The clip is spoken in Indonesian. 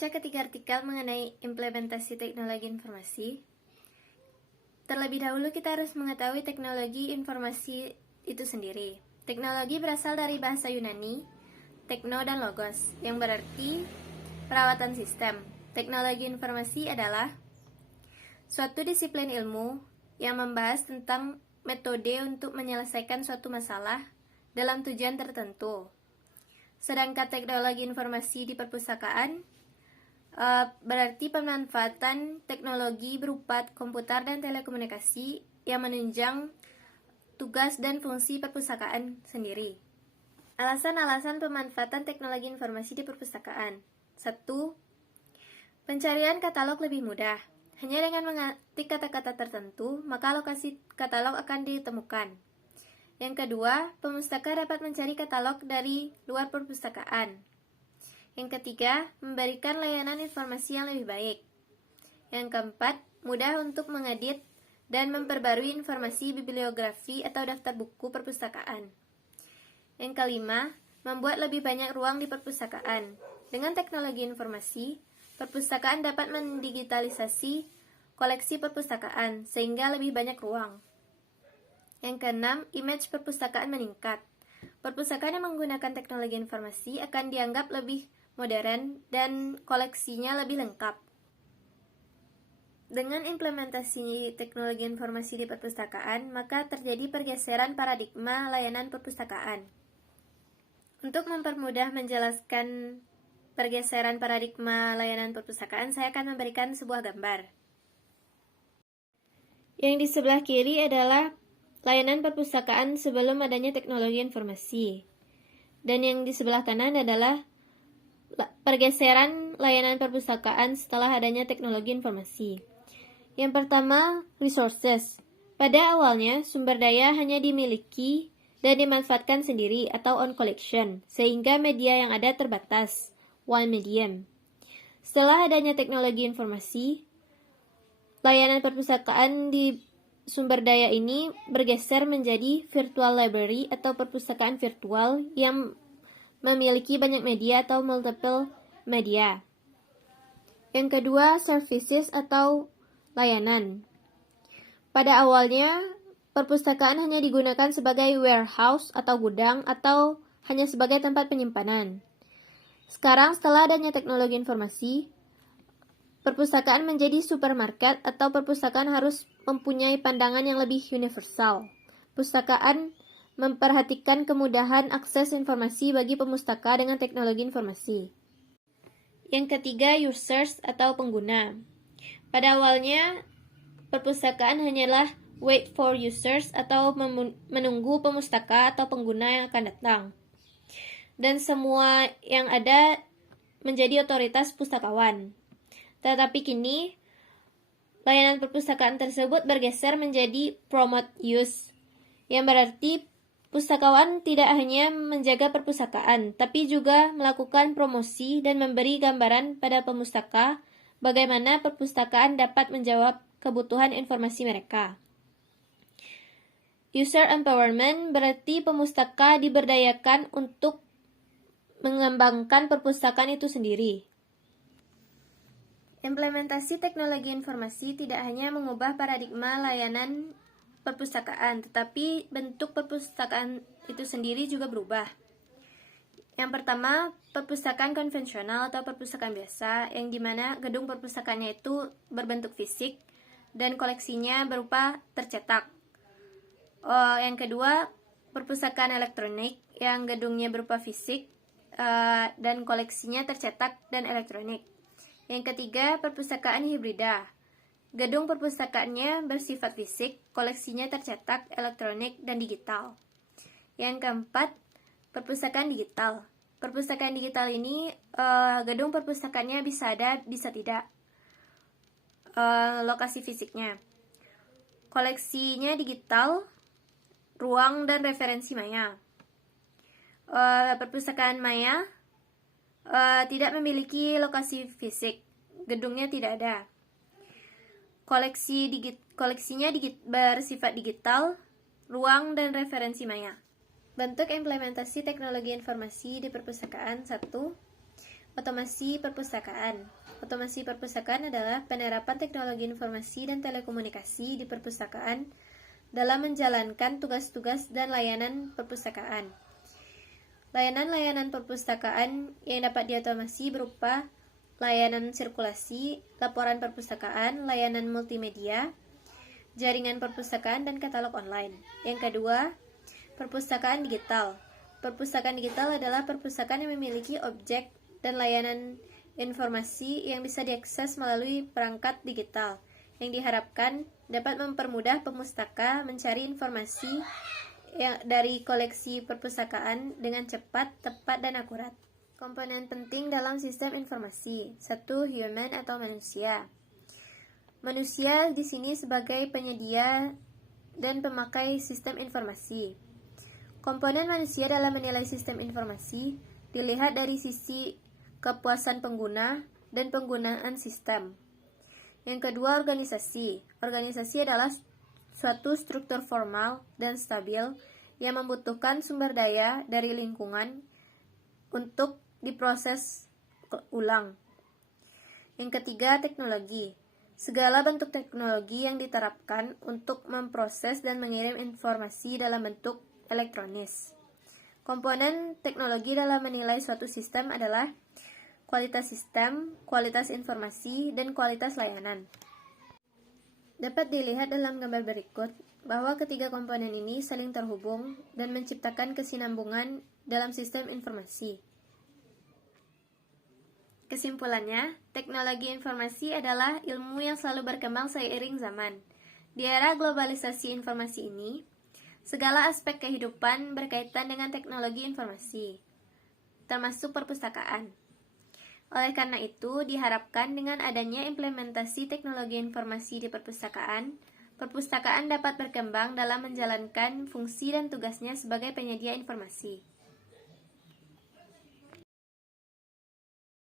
membaca ketiga artikel mengenai implementasi teknologi informasi. Terlebih dahulu kita harus mengetahui teknologi informasi itu sendiri. Teknologi berasal dari bahasa Yunani, tekno dan logos, yang berarti perawatan sistem. Teknologi informasi adalah suatu disiplin ilmu yang membahas tentang metode untuk menyelesaikan suatu masalah dalam tujuan tertentu. Sedangkan teknologi informasi di perpustakaan berarti pemanfaatan teknologi berupa komputer dan telekomunikasi yang menunjang tugas dan fungsi perpustakaan sendiri. Alasan-alasan pemanfaatan teknologi informasi di perpustakaan. 1. Pencarian katalog lebih mudah. Hanya dengan mengetik kata-kata tertentu, maka lokasi katalog akan ditemukan. Yang kedua, pemustaka dapat mencari katalog dari luar perpustakaan. Yang ketiga, memberikan layanan informasi yang lebih baik. Yang keempat, mudah untuk mengedit dan memperbarui informasi bibliografi atau daftar buku perpustakaan. Yang kelima, membuat lebih banyak ruang di perpustakaan. Dengan teknologi informasi, perpustakaan dapat mendigitalisasi koleksi perpustakaan sehingga lebih banyak ruang. Yang keenam, image perpustakaan meningkat. Perpustakaan yang menggunakan teknologi informasi akan dianggap lebih modern dan koleksinya lebih lengkap. Dengan implementasi teknologi informasi di perpustakaan, maka terjadi pergeseran paradigma layanan perpustakaan. Untuk mempermudah menjelaskan pergeseran paradigma layanan perpustakaan, saya akan memberikan sebuah gambar. Yang di sebelah kiri adalah layanan perpustakaan sebelum adanya teknologi informasi. Dan yang di sebelah kanan adalah pergeseran layanan perpustakaan setelah adanya teknologi informasi. Yang pertama, resources. Pada awalnya, sumber daya hanya dimiliki dan dimanfaatkan sendiri atau on collection, sehingga media yang ada terbatas, one medium. Setelah adanya teknologi informasi, layanan perpustakaan di sumber daya ini bergeser menjadi virtual library atau perpustakaan virtual yang memiliki banyak media atau multiple media. Yang kedua, services atau layanan. Pada awalnya, perpustakaan hanya digunakan sebagai warehouse atau gudang atau hanya sebagai tempat penyimpanan. Sekarang, setelah adanya teknologi informasi, perpustakaan menjadi supermarket atau perpustakaan harus mempunyai pandangan yang lebih universal. Perpustakaan memperhatikan kemudahan akses informasi bagi pemustaka dengan teknologi informasi. Yang ketiga, users atau pengguna. Pada awalnya, perpustakaan hanyalah wait for users atau menunggu pemustaka atau pengguna yang akan datang. Dan semua yang ada menjadi otoritas pustakawan. Tetapi kini, layanan perpustakaan tersebut bergeser menjadi promote use, yang berarti pustakawan tidak hanya menjaga perpustakaan, tapi juga melakukan promosi dan memberi gambaran pada pemustaka bagaimana perpustakaan dapat menjawab kebutuhan informasi mereka. User empowerment berarti pemustaka diberdayakan untuk mengembangkan perpustakaan itu sendiri. Implementasi teknologi informasi tidak hanya mengubah paradigma layanan perpustakaan, tetapi bentuk perpustakaan itu sendiri juga berubah. Yang pertama, perpustakaan konvensional atau perpustakaan biasa, yang dimana gedung perpustakaannya itu berbentuk fisik dan koleksinya berupa tercetak. Yang kedua, perpustakaan elektronik, yang gedungnya berupa fisik dan koleksinya tercetak dan elektronik. Yang ketiga, perpustakaan hibrida. Gedung perpustakaannya bersifat fisik, koleksinya tercetak, elektronik, dan digital. Yang keempat, perpustakaan digital. Perpustakaan digital ini, gedung perpustakaannya bisa ada, bisa tidak. Lokasi fisiknya. Koleksinya digital, ruang dan referensi maya. Perpustakaan maya tidak memiliki lokasi fisik, gedungnya tidak ada. Koleksinya bersifat digital, ruang dan referensi maya. Bentuk implementasi teknologi informasi di perpustakaan. 1. Otomasi perpustakaan. Otomasi perpustakaan adalah penerapan teknologi informasi dan telekomunikasi di perpustakaan dalam menjalankan tugas-tugas dan layanan perpustakaan. Layanan-layanan perpustakaan yang dapat diotomasi berupa layanan sirkulasi, laporan perpustakaan, layanan multimedia, jaringan perpustakaan, dan katalog online. Yang kedua, perpustakaan digital. Perpustakaan digital adalah perpustakaan yang memiliki objek dan layanan informasi yang bisa diakses melalui perangkat digital, yang diharapkan dapat mempermudah pemustaka mencari informasi dari koleksi perpustakaan dengan cepat, tepat, dan akurat. Komponen penting dalam sistem informasi. 1. Human atau manusia. Manusia di sini sebagai penyedia dan pemakai sistem informasi. Komponen manusia dalam menilai sistem informasi dilihat dari sisi kepuasan pengguna dan penggunaan sistem. Yang kedua, organisasi. Organisasi adalah suatu struktur formal dan stabil yang membutuhkan sumber daya dari lingkungan untuk diproses ulang. Yang ketiga, teknologi. Segala bentuk teknologi yang diterapkan untuk memproses dan mengirim informasi dalam bentuk elektronis. Komponen teknologi dalam menilai suatu sistem adalah kualitas sistem, kualitas informasi, dan kualitas layanan. Dapat dilihat dalam gambar berikut bahwa ketiga komponen ini saling terhubung dan menciptakan kesinambungan dalam sistem informasi. Kesimpulannya, teknologi informasi adalah ilmu yang selalu berkembang seiring zaman. Di era globalisasi informasi ini, segala aspek kehidupan berkaitan dengan teknologi informasi, termasuk perpustakaan. Oleh karena itu, diharapkan dengan adanya implementasi teknologi informasi di perpustakaan, perpustakaan dapat berkembang dalam menjalankan fungsi dan tugasnya sebagai penyedia informasi.